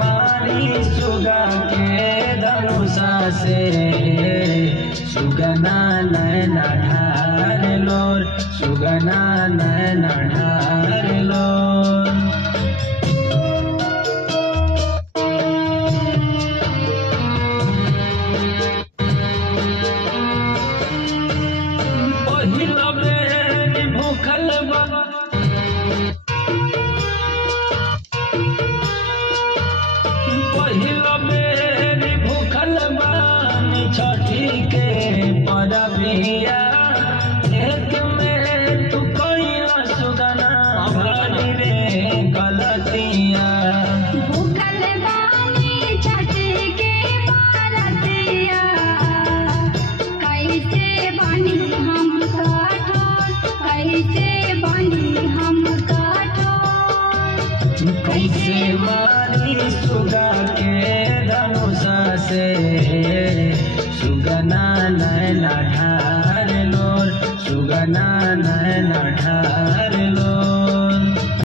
मारी सुगा के धनुषा से सुगना नैन ढार लोर, सुगना नैन ढार लोर। पहिला बेर भूखल बा छठी के परबिया एक में तू कइला सुगना भरी रे गलतिया। भूखल बानी छठी के परबिया कैसे बनी हम कठोर, कैसे बनी हम कठोर। कैसे मारी सुगा के धनुषा से सुगना नैन ढार लोर, सुगना नैन ढार लोर।